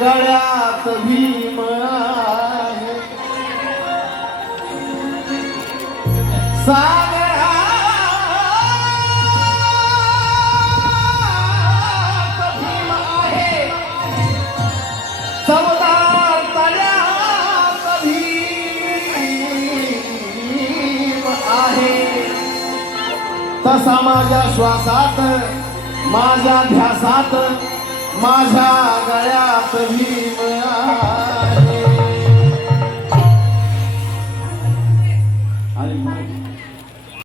गळ्यात भीम आहे सागरात भीम आहे चवदार तळ्यात भीम आहे तसा माझ्या श्वासात माझ्या ध्यासात माझ्या गळ्यात भीम आहे